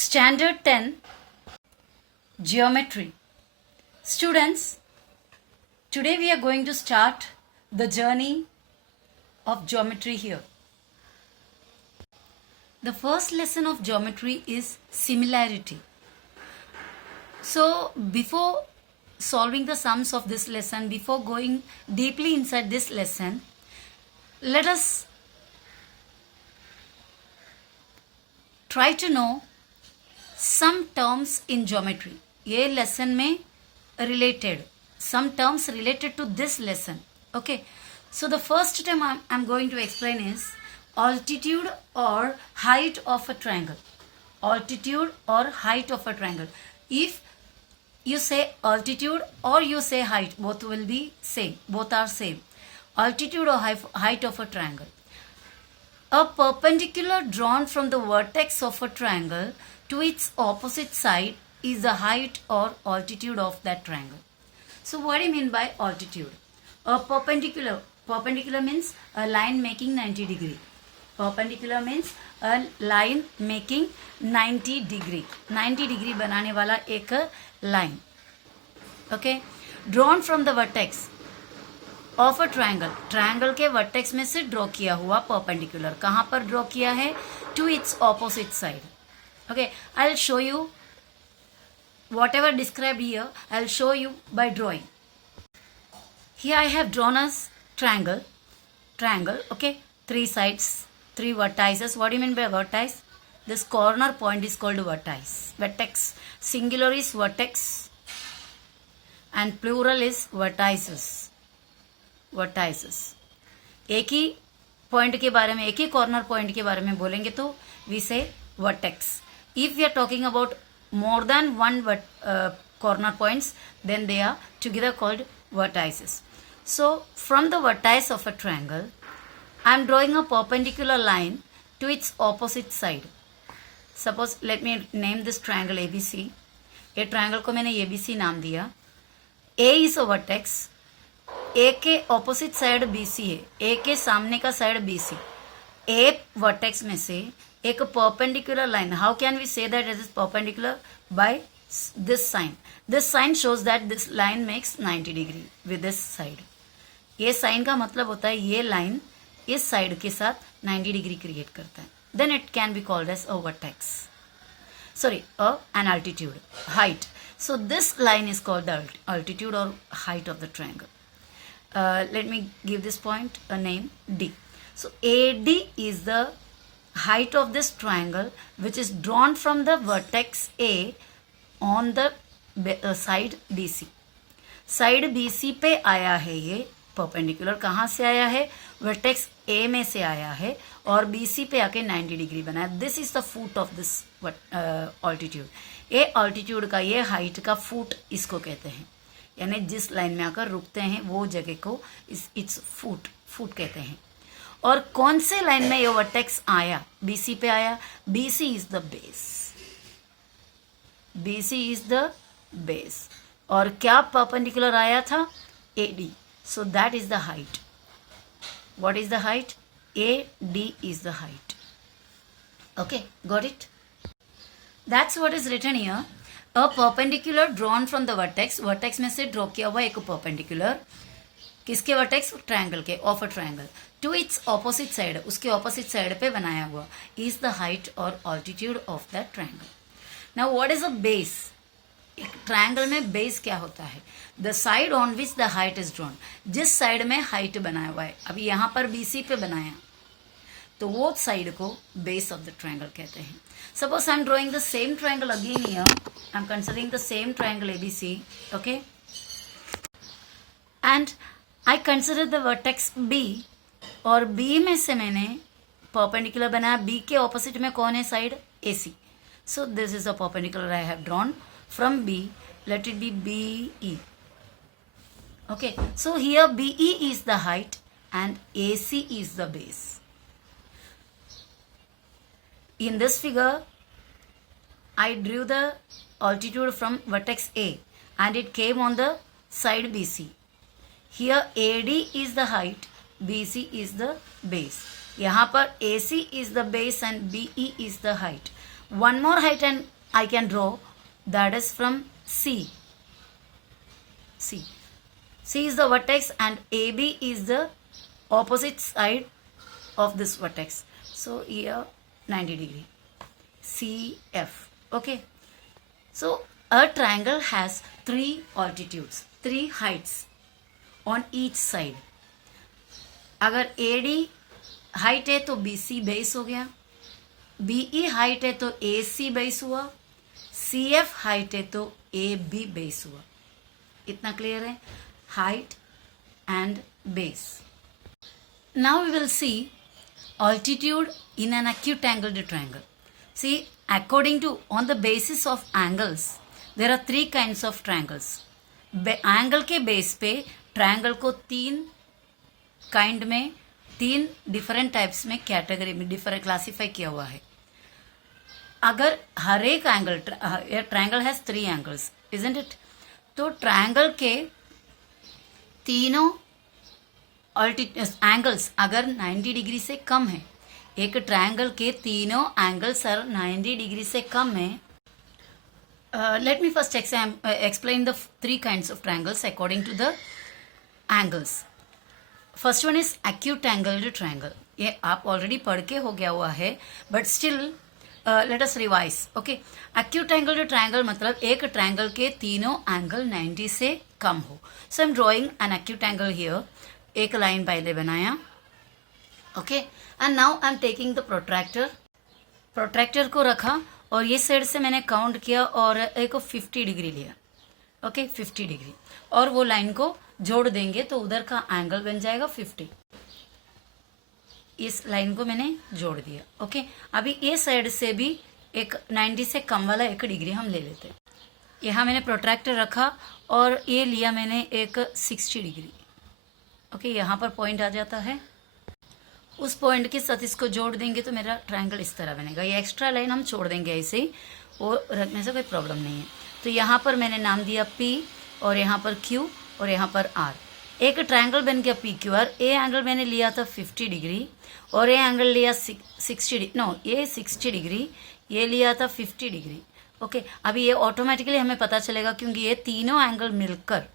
Standard 10 Geometry. Students, today we are going to start the journey of geometry here. The first lesson of geometry is similarity. So, before solving the sums of this lesson, before going deeply inside this lesson, let us try to know some terms in geometry. ये lesson में related, some terms related to this lesson. Okay, so the first term I'm going to explain is altitude or height of a triangle. Altitude or height of a triangle. If you say altitude or you say height, both will be same, both are same. Altitude or height of a triangle. A perpendicular drawn from the vertex of a triangle to its opposite side is the height or altitude of that triangle. So what do you mean by altitude? A perpendicular means a line making 90 degree. Perpendicular means a line making 90 degree. 90 degree बनाने वाला एक line. Okay? Drawn from the vertex of a triangle. Triangle के vertex में से draw किया हुआ perpendicular. कहाँ पर draw किया है? To its opposite side. Okay, I'll show you whatever described here. I'll show you by drawing. Here I have drawn a triangle. Okay, three sides, three vertices. What do you mean by vertex? This corner point is called vertex. Vertex. Singular is vertex and plural is vertices. Vertices. एक ही पॉइंट के बारे में, एक ही corner point के बारे में बोलेंगे तो we say vertex. If we are talking about more than one corner points, then they are together called vertices. So from the vertex of a triangle, I am drawing a perpendicular line to its opposite side. Suppose let me name this triangle ABC. ये triangle को मैंने ABC नाम दिया. A is a vertex. A के opposite side BC है. A के सामने का side BC. A vertex में से एक perpendicular line. How can we say that it is perpendicular? By this sign. This sign shows that this line makes 90 degree with this side. ये sign का मतलब होता है ये line इस side के साथ 90 degree create करता है. Then it can be called as a vertex. Sorry, an altitude, height. So this line is called the altitude or height of the triangle. Let me give this point a name D. So AD is the height of this triangle which is drawn from the vertex A on the side BC. Side BC पे आया है ये perpendicular. कहाँ से आया है? Vertex A में से आया है और BC पे आके 90 डिग्री बना है. This is the foot of this altitude. ये altitude का, ये height का foot इसको कहते हैं. यानी जिस लाइन में आकर रुकते हैं वो जगह को इट्स फुट कहते हैं. और कौन से लाइन में ये वर्टेक्स आया? BC पे आया. BC is the base. BC is the base. और क्या परपेंडिकुलर आया था? AD. So that is the height. What is the height? AD is the height. Okay, got it? That's what is written here. A perpendicular drawn from the vertex. Vertex में से draw किया हुआ एक perpendicular. किसके vertex? Triangle के, of a triangle. To its opposite side, उसके opposite side पे बनाया हुआ इज द हाइट और altitude of that triangle. Now what is a base? एक ट्रायंगल में बेस क्या होता है? The side on which the height is drawn. जिस साइड में हाइट बनाया हुआ है. अभी यहाँ पर BC पे बनाया तो वो साइड को बेस ऑफ द ट्रायंगल कहते हैं. Suppose I am drawing the same triangle again here. I am considering the same triangle ABC. Okay, and I consider the vertex B. और B में से मैंने परपेंडिकुलर बनाया. B के ऑपोजिट में कौन है side? AC. So this is a perpendicular I have drawn from B. Let it be BE. Okay, so here BE is the height and AC is the base. In this figure, I drew the altitude from vertex A and it came on the side BC. Here AD is the height, BC is the base. यहाँ पर AC is the base and BE is the height. One more height and I can draw, that is from C. C. C is the vertex and AB is the opposite side of this vertex. So here 90 degree. CF. Okay. So a triangle has three altitudes, three heights on each side. अगर AD height है तो BC base हो गया, BE height है तो AC base हुआ, CF height है तो AB बेस हुआ. इतना क्लियर है? Height and base. Now we will see altitude in an acute angled triangle. See, according to, on the basis of angles, there are three kinds of triangles. Angle के बेस पे ट्रायंगल को तीन काइंड में, तीन डिफरेंट टाइप्स में, कैटेगरी में डिफरेंट क्लासीफाई किया हुआ है. अगर हर एक angle, triangle has three angles, isn't it? तो ट्रायंगल के तीनों एंगल्स अगर 90 डिग्री से कम है, एक ट्रायंगल के तीनों एंगल्स अगर 90 डिग्री से कम है. Let me first explain the three kinds of triangles according to the angles. First one is acute angled triangle. ये आप ऑलरेडी पढ़ के हो गया हुआ है, but still let us revise. Okay, acute angled triangle मतलब एक ट्रायंगल के तीनों एंगल 90 से कम हो. So I'm drawing an acute angle here. एक लाइन पहले बनाया. Okay, and now I'm taking the protractor. Protractor को रखा और ये साइड से मैंने काउंट किया और एक 50 डिग्री लिया. ओके, 50 डिग्री, और वो लाइन को जोड़ देंगे तो उधर का एंगल बन जाएगा 50. इस लाइन को मैंने जोड़ दिया. ओके, अभी ये साइड से भी एक 90 से कम वाला 1 डिग्री हम ले लेते हैं. यहाँ मैंने प्रोट्रैक्टर रखा और ये लिया मैंने एक 60 डिग्री. ओके, यहाँ पर पॉइंट आ जाता है. उस पॉइंट के साथ इसको जोड़ देंगे तो मेरा ट्रायंगल इस तरह बनेगा. ये एक्स्ट्रा लाइन हम छोड़ देंगे ऐसे ही, वो रखने से कोई प्रॉब्लम नहीं है. तो यहाँ पर मैंने नाम दिया P और यहाँ पर Q और यहाँ पर R. एक ट्रायंगल बन गया PQR. ए एंगल मैंने लिया था 50 डिग्री और ये एंगल लिया 60 नो ये 60 डिग्री, ये लिया था 50 डिग्री. ओके, अभी ये ऑटोमेटिकली हमें पता चलेगा क्योंकि ये तीनों एंगल मिलकर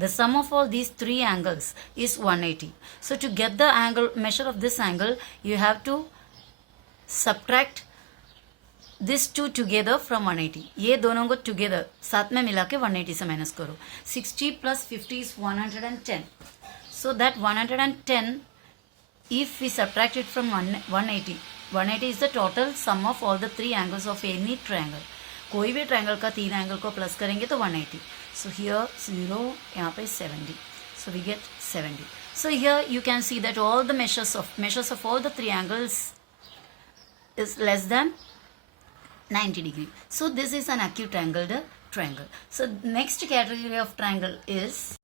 the sum of all these three angles is 180. So to get the angle measure of this angle, you have to subtract this two together from 180. ये दोनों को together साथ में मिला के 180 से माइनस करो. 60 plus 50 is 110. So that 110, if we subtract it from 180, 180 is the total sum of all the three angles of any triangle. कोई भी ट्रायंगल का तीन एंगल को प्लस करेंगे तो 180. So here 0, यहाँ पे 70. So we get 70. So here you can see that all the measures of all the three angles is less than 90 degree. So this is an acute angled triangle. So next category of triangle is,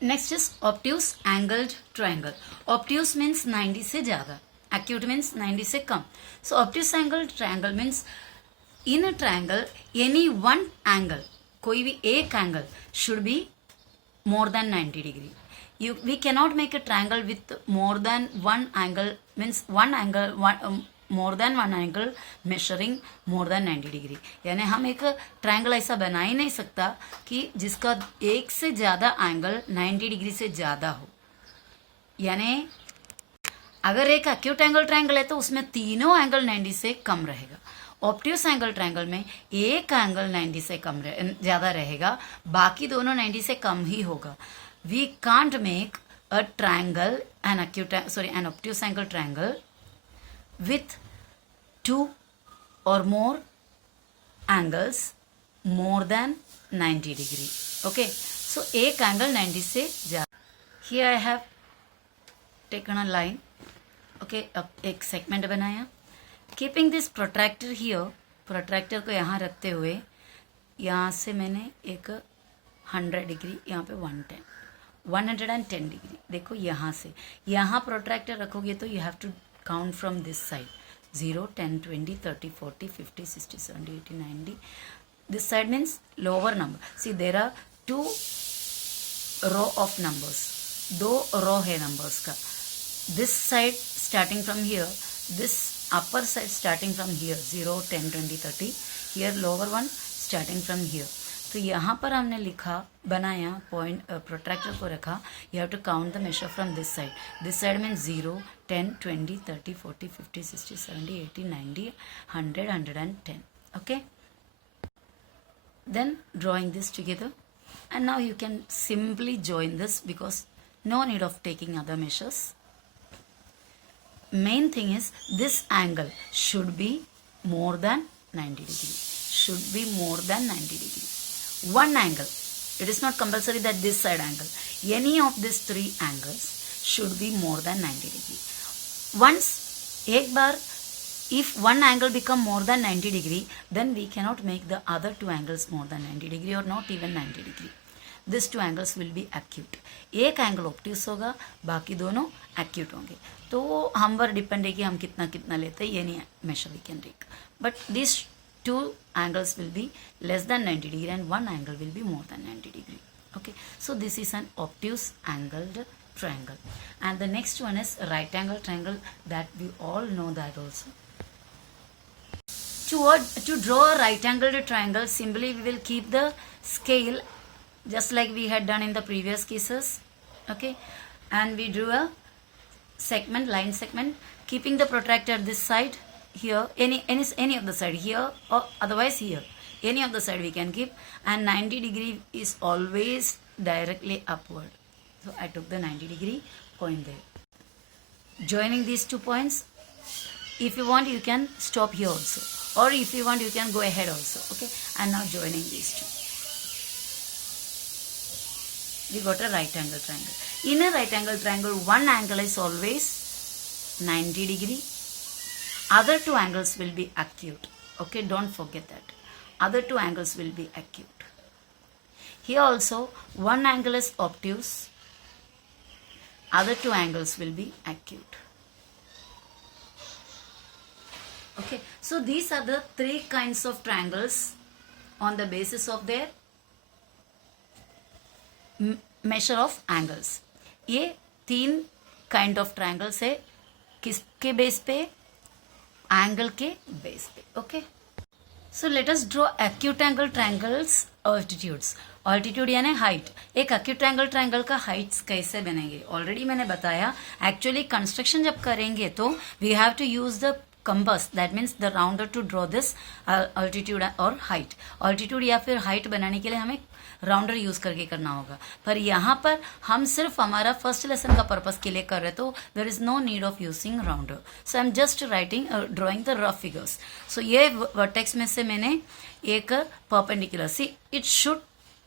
next is obtuse angled triangle. Obtuse means 90 से ज़्यादा, acute means 90 से कम. So obtuse angled triangle means in a triangle any one angle, कोई भी एक angle should be more than 90 degree. We cannot make a triangle with more than one angle, means one angle, more than one angle measuring more than 90 degree. यानी हम एक ट्रायंगल ऐसा बना ही नहीं सकता कि जिसका एक से ज़्यादा एंगल 90 डिग्री से ज़्यादा हो. यानी अगर एक एक्यूट एंगल ट्रायंगल है तो उसमें तीनों एंगल 90 से कम रहेगा. ऑब्ट्यूस एंगल ट्रायंगल में एक एंगल 90 से कम ज़्यादा रहेगा, बाकी दोनों 90 से कम ही होगा. We can't make a triangle an obtuse angle triangle with 2 or more angles more than 90 degree. Okay, so एक एंगल 90 से ज़्यादा. Here I have taken a line. Okay, अब एक सेगमेंट बनाया. Keeping this protractor here, protractor को यहाँ रखते हुए यहाँ से मैंने एक 100 डिग्री, यहाँ पे 110 डिग्री. देखो यहाँ से यहाँ प्रोट्रैक्टर रखोगे तो you have to count from this side 0, 10, 20, 30, 40, 50, 60, 70, 80, 90. This side means lower number. See there are 2 row of numbers, 2 row है नंबर्स का. This side starting from here, this upper side starting from here 0, 10, 20, 30, here lower one starting from here. तो यहाँ पर हमने लिखा बनाया point protractor को रखा. You have to count the measure from this side means 0, 10, 20, 30, 40, 50, 60, 70, 80, 90, 100, 110. Okay, then drawing this together, and now you can simply join this because no need of taking other measures. Main thing is this angle should be more than 90 degree, should be more than 90 degree. One angle, it is not compulsory that this side angle, any of these three angles should be more than 90 degree. Once एक बार if one angle become more than 90 degree, then we cannot make the other two angles more than 90 degree or not even 90 degree. These two angles will be acute. एक angle obtuse होगा, बाकी दोनों acute होंगे. तो वो हम पर डिपेंड है कि हम कितना कितना लेते हैं, ये नहीं measure we can take. But this two angles will be less than 90 degree and one angle will be more than 90 degree. Okay, so this is an obtuse angled triangle. And the next one is right angle triangle, that we all know that also. To draw a right angled triangle, simply we will keep the scale just like we had done in the previous cases. Okay, and we drew a segment, line segment, keeping the protractor this side here, any of the side here or otherwise here, any of the side we can keep, and 90 degree is always directly upward. So I took the 90 degree point there. Joining these 2 points, if you want you can stop here also, or if you want you can go ahead also. Okay, and now joining these two, we got a right angle triangle. In a right angle triangle, one angle is always 90 degree, other two angles will be acute. Okay, don't forget that. Other two angles will be acute. Here also, one angle is obtuse, other two angles will be acute. Okay, so these are the three kinds of triangles on the basis of their measure of angles. ये 3 kind of triangles है, किसके बेस पे? एंगल के बेस पे. Okay, so let us draw acute angle triangles altitudes. Altitude यानी हाइट. एक acute angle triangle का हाइट्स कैसे बनेंगे ऑलरेडी मैंने बताया. एक्चुअली कंस्ट्रक्शन जब करेंगे तो we have to use the compass, that means the rounder to draw this altitude और हाइट. ऑल्टीट्यूड या फिर हाइट बनाने के लिए हमें राउंडर यूज करके करना होगा, पर यहाँ पर हम सिर्फ हमारा फर्स्ट लेसन का पर्पस के लिए कर रहे, तो there is no need of using rounder. So I am just writing drawing the rough figures. So ये वर्टेक्स में से मैंने एक perpendicular, see it should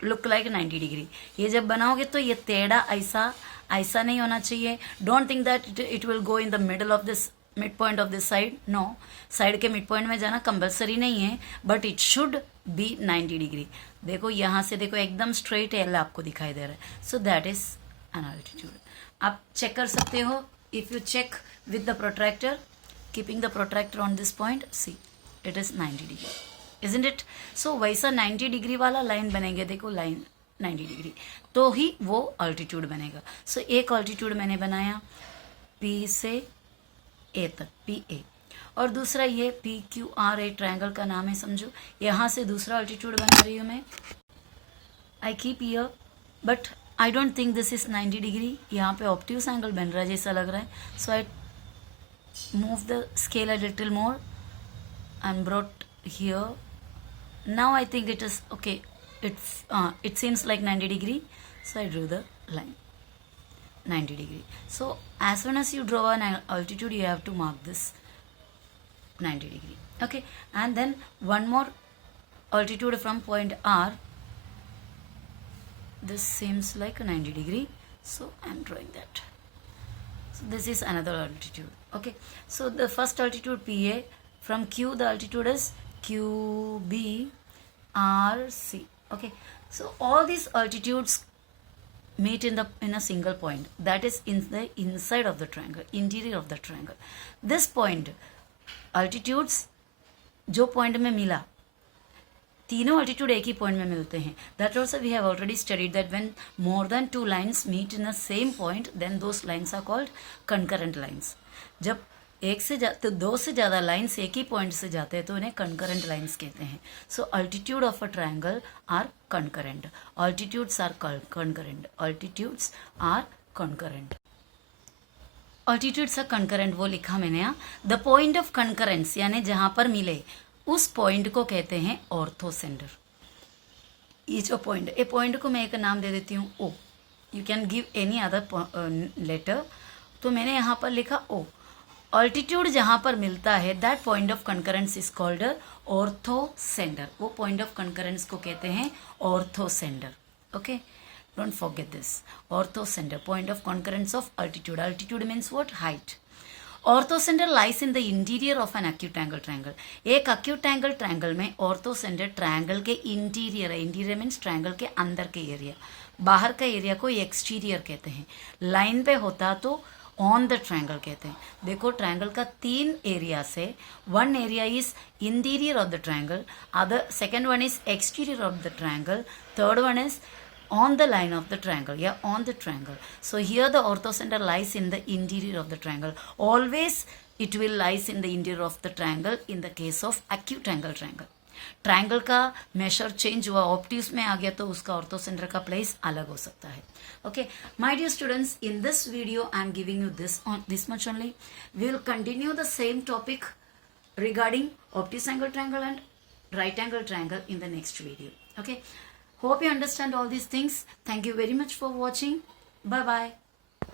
look like 90 degree. ये जब बनाओगे तो ये टेढ़ा ऐसा नहीं होना चाहिए. Don't think that it will go in the middle of this mid point of this side. No, side के मिड पॉइंट में जाना कंपल्सरी नहीं है, but it should be 90 degree. देखो यहाँ से देखो एकदम स्ट्रेट एल आपको दिखाई दे रहा है. So that is an altitude. आप चेक कर सकते हो if you check with the protractor, keeping the protractor on this point, see it is 90 degree, isn't it? So वैसा 90 डिग्री वाला लाइन बनेंगे. देखो लाइन 90 डिग्री तो ही वो ऑल्टीट्यूड बनेगा. सो एक ऑल्टीट्यूड मैंने बनाया पी से ए तक, पी ए, और दूसरा ये P Q R A triangle का नाम है समझो. यहाँ से दूसरा ऑल्टीट्यूड बना रही हूँ मैं. I keep year, but I don't think this is 90 डिग्री. यहाँ पे ऑब्ट्यूस एंगल बन रहा है जैसा लग रहा है. So I move the scale a little more and brought here. Now I think it is okay. It seems like 90 degree, so I drew the line 90 degree. So as soon as you draw an altitude, you have to mark this 90 degree. Okay, and then one more altitude from point R. This seems like 90 degree, so I'm drawing that. So this is another altitude. Okay, so the first altitude PA, from Q the altitude is QB RC. Okay, so all these altitudes meet in a single point, that is in the inside of the triangle, interior of the triangle. This point altitudes जो point में मिला, तीनों altitude एक ही point में मिलते हैं. That also we have already studied that when more than two lines meet in the same point, then those lines are called concurrent lines. जब एक से तो दो से ज़्यादा लाइन्स एक ही पॉइंट से जाते हैं तो उन्हें कंकरेंट लाइन्स कहते हैं. So altitude of a triangle are concurrent. Altitudes are concurrent. Altitudes are concurrent. Altitudes are concurrent वो लिखा मैंने यहाँ. द पॉइंट ऑफ कंकरेंस यानी जहां पर मिले उस पॉइंट को कहते हैं ऑर्थोसेंटर. ये जो पॉइंट, ए पॉइंट को मैं एक नाम दे देती हूँ O. You can give any other letter. तो मैंने यहाँ पर लिखा ओ. अल्टीट्यूड जहां पर मिलता है that point of concurrence is called orthocentre. वो पॉइंट ऑफ कंकरेंस को कहते हैं orthocentre. Okay, don't forget this. Orthocentre, point of concurrence of altitude. Altitude means what? Height. Orthocentre lies in the interior of an acute angle triangle. एक acute angle triangle में orthocentre triangle के interior है. Interior means triangle के अंदर के एरिया. बाहर का एरिया को एक्सटीरियर कहते हैं. लाइन पे होता तो ऑन द ट्रायंगल कहते हैं. देखो ट्रायंगल का 3 एरिया से. One area is interior of the triangle, other second one is exterior of the triangle, third one is on the line of the triangle, yeah, on the triangle. So here the orthocenter lies in the interior of the triangle. Always it will lies in the interior of the triangle in the case of acute angle triangle. Triangle का major change हुआ, ऑप्टिव्स में आ गया तो उसका ऑर्थोसेंटर का प्लेस अलग हो सकता है. Okay my dear students, in this video I am giving you this much only. We will continue the same topic regarding obtuse angle triangle and right angle triangle in the next video. Okay, hope you understand all these things. Thank you very much for watching. Bye bye.